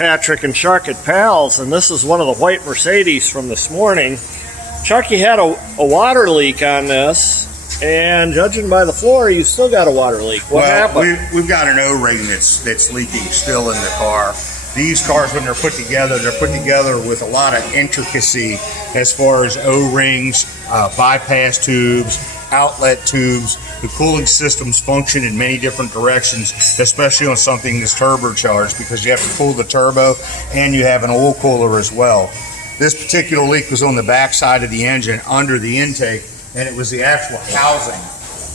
Patrick and Chuck at Pals, and this is one of the white Mercedes from this morning. Chuck, you had a water leak on this, and judging by the floor, you still got a water leak. What happened? We've got an O-ring that's leaking still in the car. These cars, when they're put together with a lot of intricacy as far as O-rings, bypass tubes, outlet tubes. The cooling systems function in many different directions, especially on something that's turbocharged, because you have to cool the turbo and you have an oil cooler as well. This particular leak was on the back side of the engine under the intake, and it was the actual housing,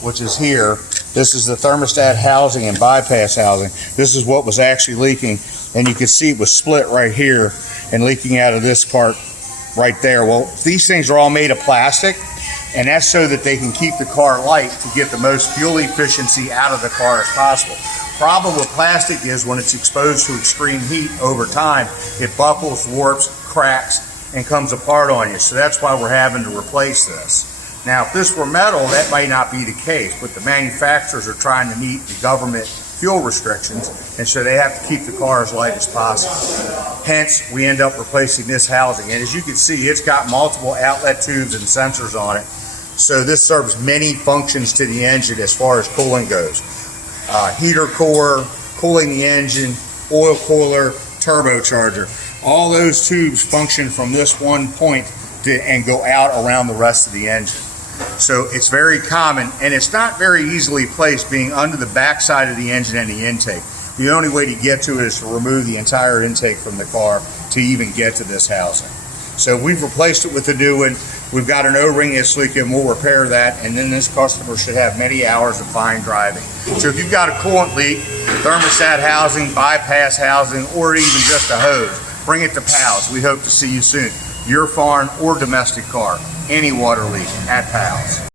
which is here. This is the thermostat housing and bypass housing. This is what was actually leaking, and you can see it was split right here and leaking out of this part right there. Well, these things are all made of plastic, and that's so that they can keep the car light to get the most fuel efficiency out of the car as possible. Problem with plastic is when it's exposed to extreme heat over time, it buckles, warps, cracks, and comes apart on you. So that's why we're having to replace this. Now, if this were metal, that might not be the case, but the manufacturers are trying to meet the government fuel restrictions, and so they have to keep the car as light as possible. Hence, we end up replacing this housing. And as you can see, it's got multiple outlet tubes and sensors on it. So this serves many functions to the engine as far as cooling goes. Heater core, cooling the engine, oil cooler, turbocharger. All those tubes function from this one point and go out around the rest of the engine. So it's very common, and it's not very easily placed, being under the back side of the engine and the intake. The only way to get to it is to remove the entire intake from the car to even get to this housing. So we've replaced it with a new one. We've got an O-ring that's leaking. We'll repair that, and then this customer should have many hours of fine driving. So if you've got a coolant leak, thermostat housing, bypass housing, or even just a hose, bring it to Pals. We hope to see you soon. Your foreign or domestic car, any water leak at Pals.